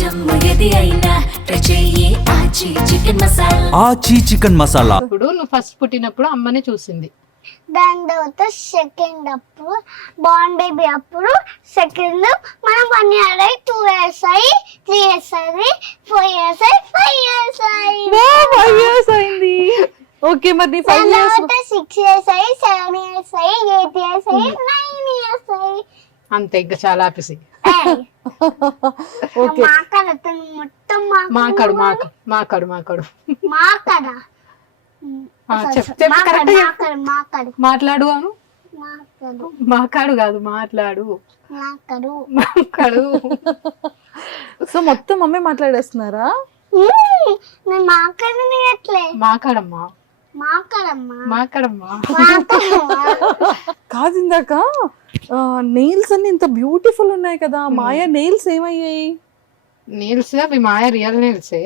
జమ్ము ఏది అయినా ట్రై చెయ్యి ఆచి చికెన్ మసాలా. ఆచి చికెన్ మసాలా. ఇప్పుడు నువ్వు ఫస్ట్ పుట్టినప్పుడు అమ్మని చూసింది. దాని తర్వాత సెకండ్ అప్పుడు బాండ్ బేబీ అప్పుడు సెకండ్ మనం 1 year అయ్యి 2 years అయ్యి 3 years అయ్యి 4 years అయ్యి 5 years అయ్యి 5 years అయింది. ఓకే, మరి నీ 5 దాని years తర్వాత 6 years అయ్యి 7 years అయ్యి 8 years అయ్యి 9 years అయ్యి అంతే, ఇంకా చాలా ఆపేసి. ఓకే, మాట్లాడుతాను మొత్తం మాకాడు మాకాడు మాకాడు మాకాడు మాట్లాడా చెప్తే మాట్లాడు మాట్లాడు అను. మాట్లాడు మాకాడు కాదు, మాట్లాడు మాట్లాడు మాకాడు. సో మొత్తం మమ్మీ మాట్లాడేస్తున్నారా? నేను మాట్లాడనియట్లే మాకాడమ్మా మాట్లాడమ్మా మాకాడమ్మా. మాట్లాడమ్మా కాదు, ఇందాక నెయిల్స్ అన్ని ఇంత బ్యూటిఫుల్ ఉన్నాయి కదా, మాయా నెయిల్స్ ఏమయ్యాయి? నీల్స్ అవి మాయ రియల్ నీల్సే.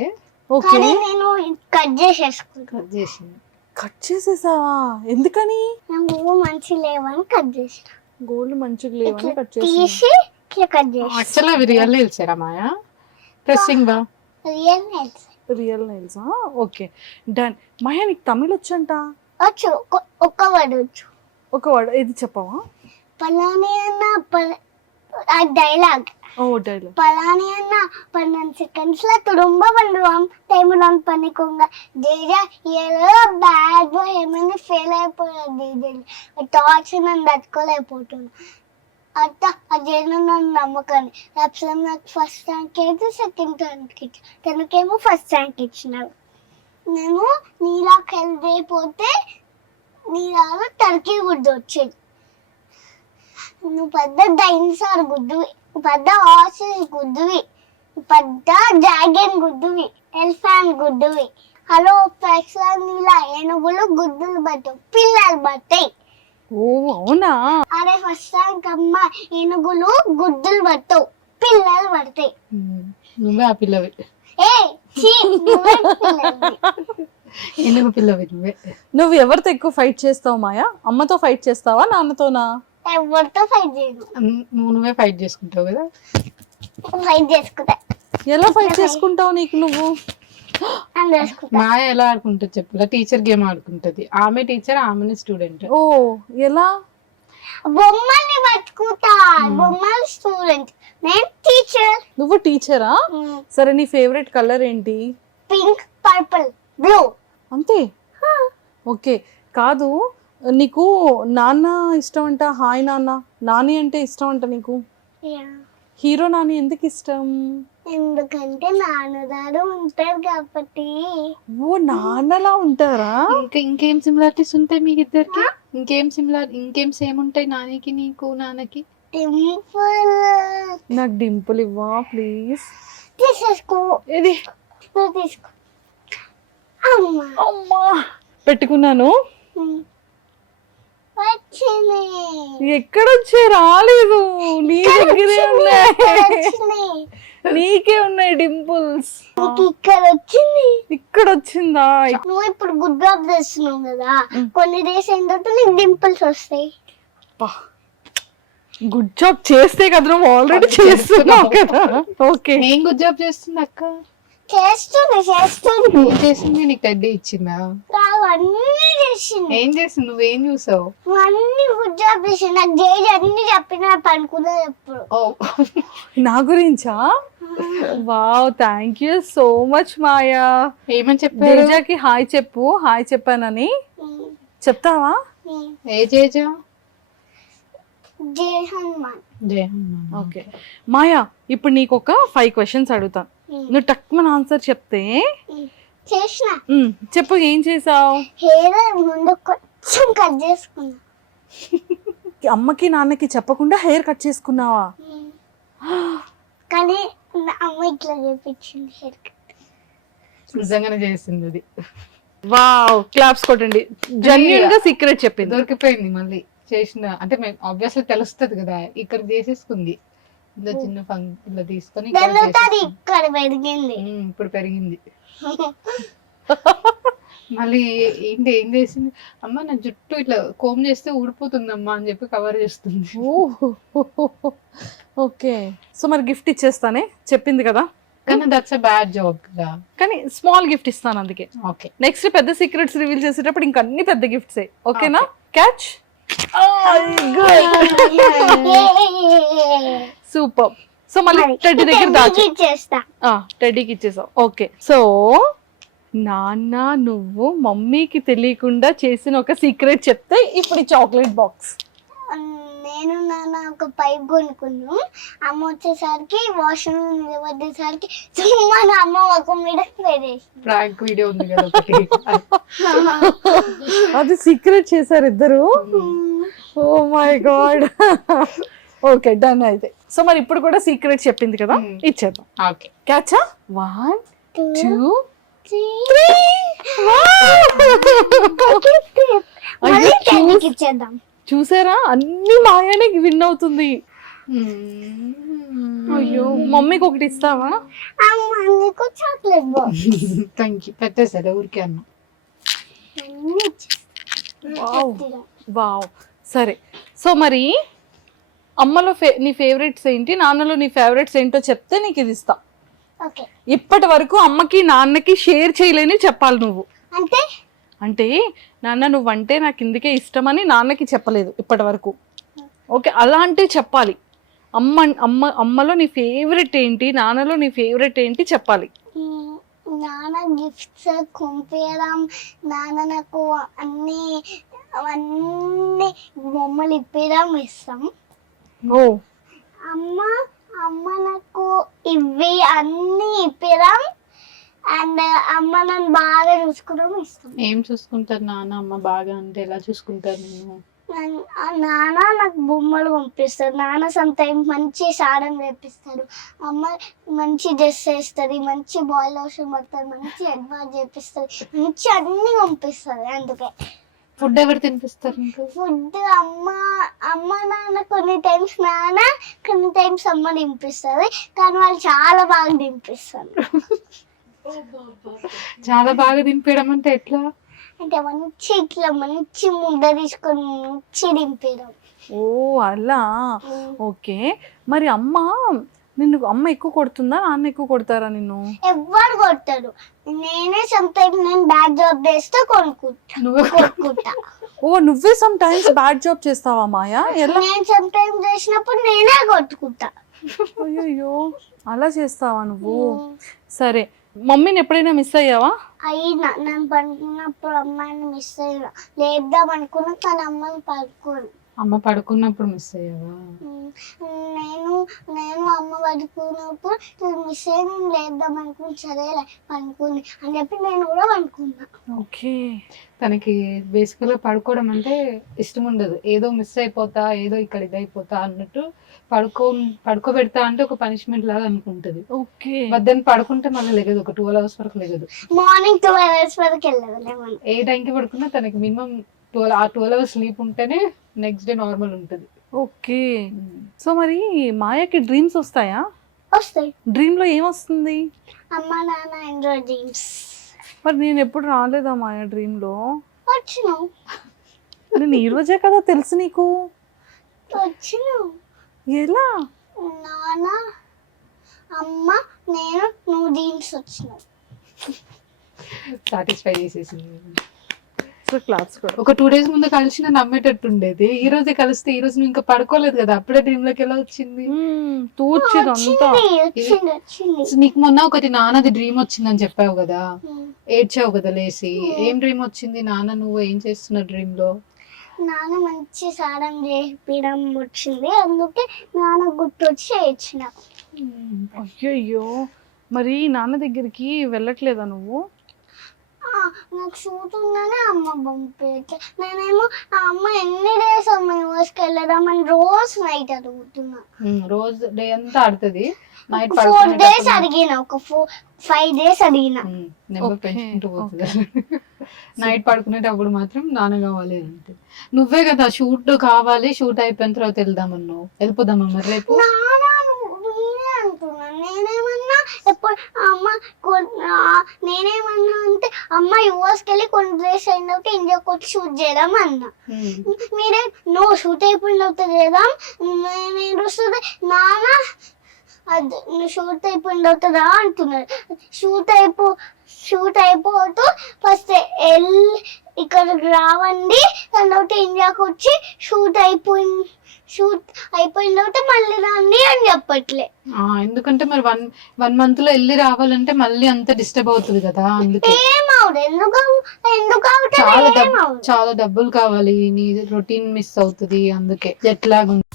ఓకే, కానీ నేను కట్ చేసేసుకుంటా కట్ చేసింది. కట్ చేసేసావా? ఎందుకని? నాకు మంచి లేవని కట్ చేసిన గోల్డ్ మంచిగా లేవని కట్ చేసి తీసి ఇట్లా కట్ చేసి యాక్చువల్ అవి రియల్ నీల్సేరా మాయా? ప్రెస్సింగ్ బా real nails real nails. Okay, done. Maya, నీకు తమిళ్ వచ్చంట? వచ్చు ఒక్క వర్డ్ వచ్చు ఒక వర్డ్ ఇది చెప్పవా? పలాని అన్న ఆ డైలాగ్ ఓ డైలాగ్. పలాని అన్న 12 seconds ல துரும்ப பண்ணுவான் டைமுடன் பண்ணிக்கோங்க ஜெயா ஏதோ బ్యాడ్ బాయ్ ఏమైనా ఫెయిల్ అయిపోయాడు టార్చ్ నన్ను తట్టుకోలేకపోతున్నా అట్ట అదేనో నన్ను నమ్మకాన్ని రేపు నాకు ఫస్ట్ ర్యాంక్ అయితే సెకండ్ ర్యాంక్ ఇచ్చి తనకేమో ఫస్ట్ ర్యాంక్ ఇచ్చినారు. నేను నీలాకి హెల్ప్ అయిపోతే నీలాగా టర్కీ గుడ్డు వచ్చేది. నువ్వు పెద్ద డైనోసార్ గుడ్డువి, పెద్ద హార్సెస్ గుడ్డువి, పెద్ద డ్రాగన్ గుడ్డువి, ఎలిఫెంట్ గుడ్డువి. హలో ప్రెక్స్లా నీలా ఏనుగులు గుడ్డులు పట్టవు, పిల్లలు పట్టాయి. ఓ అవునా? అరే ఫస్ట్ ర్యాంక్ అమ్మ, ఏనుగులు గుడ్డులు పట్టవు, పిల్లలు పడతాయి. నువ్వే ఆ పిల్లవి, ఏ ఛీ, నువ్వే పిల్లవి. ఎందుకు పిల్లవి నువ్వే. నువ్వు ఎవరితో ఎక్కువ ఫైట్ చేస్తావు మాయా? అమ్మతో ఫైట్ చేస్తావా, నాన్నతోనా? ఎవరితో ఫైట్ చేయను, నువ్వే ఫైట్ చేసుకుంటావు కదా. ఫైట్ చేసుకుంటా ఎలా ఫైట్ చేసుకుంటావు నీకు నువ్వు? అని చేసుకుంటా. మాయ ఎలా ఆడుకుంటుంది చెప్పులా? Teacher game ఆడుకుంటది. ఆమె టీచర్, ఆమెని స్టూడెంట్. ఓ ఎలా? బొమ్మల్ని పట్టుకుంటా, బొమ్మలు స్టూడెంట్, నేను టీచర్. నువ్వు టీచరా? సరే, నీ ఫేవరెట్ కలర్ ఏంటి? Pink, purple, blue. అంతే? ఓకే, కాదు, నీకు నాన్న ఇష్టం అంట, హాయ్ నాన్న, నాని అంటే ఇష్టం అంట నీకు. హీరో నాని ఎందుకు ఇష్టం? ఎందుకంటే నాన్నగారు ఉంటారు కాబట్టి. ఓ నాన్నలా ఉంటారా? ఇంకేం సిమిలారిటీస్ ఉంటాయి మీకు ఇద్దరికి? ఇంకేం సేమ్ ఉంటాయి నానికి నీకు నాన్నకి? టింపుల్. నాకు డింపుల్ ఇవ్వా ప్లీజ్. తీసేసుకో, ఇది నువ్వు తీసుకో. అమ్మా అమ్మా పెట్టుకున్నాను. వచ్చింది. ఎక్కడొచ్చే? రాలేదు, నీ దగ్గరే ఉన్నాయి. వచ్చినాయి. నీకే ఉన్నాయి డింపుల్స్. నీకు ఇక్కడ వచ్చింది. ఇక్కడ వచ్చిందా? నువ్వు ఇప్పుడు గుడ్ జాబ్ చేస్తున్నావు కదా, కొన్ని డేస్ అయిన తర్వాత నీకు డింపుల్స్ వస్తాయి. గుడ్ జాబ్ చేస్తే కదా, నువ్వు ఆల్రెడీ చేస్తున్నావు కదా. ఓకే, ఏం గుడ్ జాబ్ చేస్తుంది అక్క? చేస్తుంది. ఏం చేసింది? నీకు టెడ్డీ ఇచ్చిందా? అన్ని చేసింది. ఏం చేసింది? నువ్వేం చూసావు? అన్ని గుడ్ జాబ్ చేసింది. నాకు జేజీ అన్ని చెప్పిన పనుకున్నది ఎప్పుడు. నా గురించా? Wow, thank you so much Maya. ఏమని చెప్పారు? తేజాకి హాయ్ చెప్పు, హాయ్ చెప్పానని చెప్తావా? ఏ జేజా? జై హనుమాన్. జయ. ఓకే మాయా, ఇప్పుడు నీకు ఒక 5 questions అడుగుతాను, నువ్వు టక్మన్ ఆన్సర్ చెప్తే. చేసిన చెప్పు, ఏం చేసావు? హెయిర్ ముందు కొంచెం కట్ చేసుకున్నా. అమ్మకి నాన్నకి చెప్పకుండా హెయిర్ కట్ చేసుకున్నావా? కానీ అమ్మ ఇట్లా చేపించింది హెయిర్ కట్. నిజంగానే చేసింది అది. వావ్, క్లాప్స్ కొట్టండి. జెన్యూన్ గా సీక్రెట్ చెప్పింది. దొరికిపోయింది మళ్ళీ చేసిన అంటే ఆబ్వియస్లీ తెలుస్తుంది కదా. ఇక్కడ చేసేసుకుంది, ఇంత చిన్న ఇలా తీసుకొని ఇక్కడ పెరిగింది. ఇప్పుడు పెరిగింది. మళ్ళీ ఏం చేసింది అమ్మ, నా జుట్టు ఇట్లా కోమ్ చేస్తే ఊడిపోతుందమ్మా అని చెప్పి కవర్ చేస్తుంది. ఓకే, సో మరి గిఫ్ట్ ఇచ్చేస్తానే, చెప్పింది కదా. కానీ దట్స్ అ బ్యాడ్ జాబ్ కదా. కానీ స్మాల్ గిఫ్ట్ ఇస్తాను అందుకే. ఓకే నెక్స్ట్ పెద్ద సీక్రెట్స్ రివీల్ చేసేటప్పుడు ఇంకా అన్ని పెద్ద గిఫ్ట్సే. ఓకేనా? క్యాచ్. సూపర్. సో మళ్ళీ టెడ్డీ దగ్గర దాచి చేస్తా. టెడ్డీకి ఇచ్చేసావు. ఓకే. సో నాన్న నువ్వు మమ్మీకి తెలియకుండా చేసిన ఒక సీక్రెట్ చెప్తే ఇప్పుడు ఈ చాక్లెట్ బాక్స్. నేను నాన్న ఒక పైప్ కొనుక్కున్నాం. అమ్మ వచ్చేసరికి వాష్రూమ్ నిలబడేసరికి మన అమ్మ ఒక మీద పెడేసి ప్రాంక్ వీడియో ఉంది కదా ఒకటి. అది సీక్రెట్ చేశారు ఇద్దరు. Oh my God. Okay done అయితే. సో మరి ఇప్పుడు కూడా సీక్రెట్ చెప్పింది కదా, ఇచ్చేద్దాం. ఓకే క్యాచా. 1 2 3 ఇచ్చేద్దాం. చూసారా అన్ని మాయానే విన్ అవుతుంది. అయ్యో మమ్మీకి ఒకటి ఇస్తావా? నీకు చాక్లెట్ బాక్స్. Thank you. పెట్టేసాడు ఊరికే అన్న. వావ్. సరే. సో మరి అమ్మలో నీ ఫేవరెట్స్ ఏంటి, నాన్నలో నీ ఫేవరెట్స్ ఏంటో చెప్తే నీకు ఇది ఇస్తా. ఓకే. ఇప్పటి వరకు అమ్మకి నాన్నకి షేర్ చేయలేని చెప్పాలి నువ్వు. అంటే నాన్న నువ్వంటే నాకు ఇందుకే ఇష్టమని నాన్నకి చెప్పలేదు ఇప్పటి వరకు. ఓకే అలాంటివి చెప్పాలి. అమ్మలో నీ ఫేవరెట్ ఏంటి, నాన్నలో నీ ఫేవరెట్ ఏంటి చెప్పాలి. నాన్న గిఫ్ట్స్ కొనిపించడం, నాన్న నాకు అన్ని బొమ్మలు ఇప్పడం ఇష్టం. ఓ అమ్మ నాకు ఇవి అన్ని ఇప్పడం అండ్ అమ్మ నన్ను బాగా చూసుకోవడం ఇష్టం. ఏం చూసుకుంటారు నాన్న అమ్మ బాగా అంటే ఎలా చూసుకుంటారు? నేను నాన్న నాకు బొమ్మలు పంపిస్తారు. నాన్న సమ్ టైం మంచి సాడం చేపిస్తారు. అమ్మ మంచి డ్రెస్ వేస్తుంది, మంచి బాయిల్ లోషన్ పడతారు, మంచి అడ్వాన్స్ చేపిస్తారు, మంచి అన్ని పంపిస్తారు. అందుకే ఫుడ్ ఎవరు తినిపిస్తారు? ఫుడ్ అమ్మ నాన్న కొన్ని టైమ్స్ నాన్న, కొన్ని టైమ్స్ అమ్మ తినిపిస్తుంది. కానీ వాళ్ళు చాలా బాగా తినిపిస్తారు. చాలా బాగా తినిపించడం అంటే ఎట్లా? అంటే మంచి ఇట్లా మంచి ముద్ద తీసుకొని మంచి దింపేయడం. ఓ అలా. ఓకే. మరి అమ్మ ఎక్కువ కొడుతుందా, నాన్న ఎక్కువ కొడతారా నిన్ను? ఎవ్వరు కొడతాడు. నేనే సమ్ టైమ్స్ నేను బ్యాడ్ జాబ్ చేస్తే కొనుక్కుంటా. ఓ నువ్వే సమ్ టైమ్స్ బ్యాడ్ జాబ్ చేస్తావా మాయా? ఎలా? నేను సమ్ టైమ్స్ చేసినప్పుడు నేనే కొట్టుకుంటా. అయ్యో అలా చేస్తావా నువ్వు? సరే. మమ్మీని ఎప్పుడైనా మిస్ అయ్యావా? అయినా నేను పడుకున్నప్పుడు అమ్మాయిని మిస్ అయ్యా. లేద్దాం అనుకున్నా కానీ అమ్మని పడుకోను. అమ్మ పడుకున్నప్పుడు మిస్ అయ్యావా? నేను అమ్మ పడుకున్నప్పుడు మిస్ అయ్యి నేను లేద్దాం అనుకుని సరేలే పడుకుంది అని చెప్పి నేను కూడా పడుకున్నా. ఓకే. తనకి బేసికల్ గా పడుకోవడం అంటే ఇష్టం ఉండదు. ఏదో మిస్ అయిపోతా, ఏదో ఇక్కడ ఇదైపోతా అన్నట్టు పడుకోబెడతా అంటే ఒక పనిష్మెంట్ లాగా అనుకుంటది. ఓకే. మధ్యాహ్నం పడుకుంటే మళ్ళీ లెగదు, ఒక 12 hours వరకు లెగదు. మార్నింగ్ 12 hours వరకు వెళ్ళదు. ఏ టైంకి పడుకున్నా తనకి మినిమం 12 hours స్లీప్ ఉంటేనే నెక్స్ట్ డే నార్మల్ ఉంటది. ఓకే. సో మరి మాయాకి డ్రీమ్స్ వస్తాయా? వస్తాయి. డ్రీమ్ లో ఏమొస్తుంది? అమ్మ నాన్న ఎంజాయ్ డ్రీమ్స్. మరి నేను ఎప్పుడు రాలేదా మాయా డ్రీమ్ లో? వచ్చినావు. నేను ఈ రోజే కదా తెలుసు నీకు. వచ్చినావు. ఎలా? నాన్న అమ్మ నేను నువ్వు డ్రీమ్స్ వచ్చినావు. సాటిస్ఫై చేసేసింది. క్లాస్ కూడా ఒక 2 days ముందు కలిసిన నమ్మేటట్టు ఉండేది. ఈ రోజే కలిస్తే ఈ రోజు నువ్వు ఇంకా పడుకోలేదు కదా, అప్పుడే డ్రీమ్ లోకి ఎలా వచ్చింది? నీకు మొన్న ఒకటి నాన్నది డ్రీమ్ వచ్చిందని చెప్పావు కదా, ఏడ్చావు కదా లేసి. ఏం డ్రీమ్ వచ్చింది? నాన్న నువ్వు ఏం చేస్తున్నావు డ్రీమ్ లో? నాన్న మంచి సారం చేపించడం వచ్చింది, అందుకే నాన్న గుర్తొచ్చి ఏడ్చిన. అయ్యో మరి నాన్న దగ్గరికి వెళ్ళట్లేదా నువ్వు? నాకు షూట్ ఉందని అమ్మ పంపించే. నేనేమో ఆ అమ్మ ఎన్ని డేస్ అమ్మ యూఎస్కి వెళ్ళడం అని రోజు నైట్ అడుగుతున్నా. రోజు డే అంతా ఆడుతుంది. నైట్ 4 days అడిగిన, ఒక 5 days అడిగిన. నెంబర్ పెంచుకుంటూ పోతుంది. నైట్ పడుకునేటప్పుడు మాత్రం నాన్న కావాలి అంటే. నువ్వే కదా షూట్ కావాలి, షూట్ అయిపోయిన తర్వాత వెళ్దామన్నావు. వెళ్ళిపోదామా మరి రేపు? నేనేమన్నా ఎప్పుడు నేనేమన్నా అంటే అమ్మ యూఎస్కి వెళ్ళి కొన్ని డ్రెస్ అయినాక ఇండియాకి వచ్చి షూట్ చేద్దాం అన్నా. మీరే నువ్వు షూట్ అయిపోయిన తర్వాత చేద్దాం నేను వస్తుంది. నాన్న అది నువ్వు షూట్ అయిపోయిన తర్వాత రా అంటున్నారు. షూట్ అయిపోతూ ఫస్ట్ వెళ్ళి ఇక్కడికి రావండి, దాని తర్వాత ఇండియాకి వచ్చి షూట్ అయిపోయిన తర్వాత మళ్ళీ రండి అని చెప్పట్లే. ఎందుకంటే మరి వన్ మంత్ లో వెళ్ళి రావాలంటే మళ్ళీ అంత డిస్టర్బ్ అవుతుంది కదా, అందుకే. ఏమవుడు చాలా డబ్బులు కావాలి, నీ రొటీన్ మిస్ అవుతుంది, అందుకే జెట్ లాగ్ ఉంది.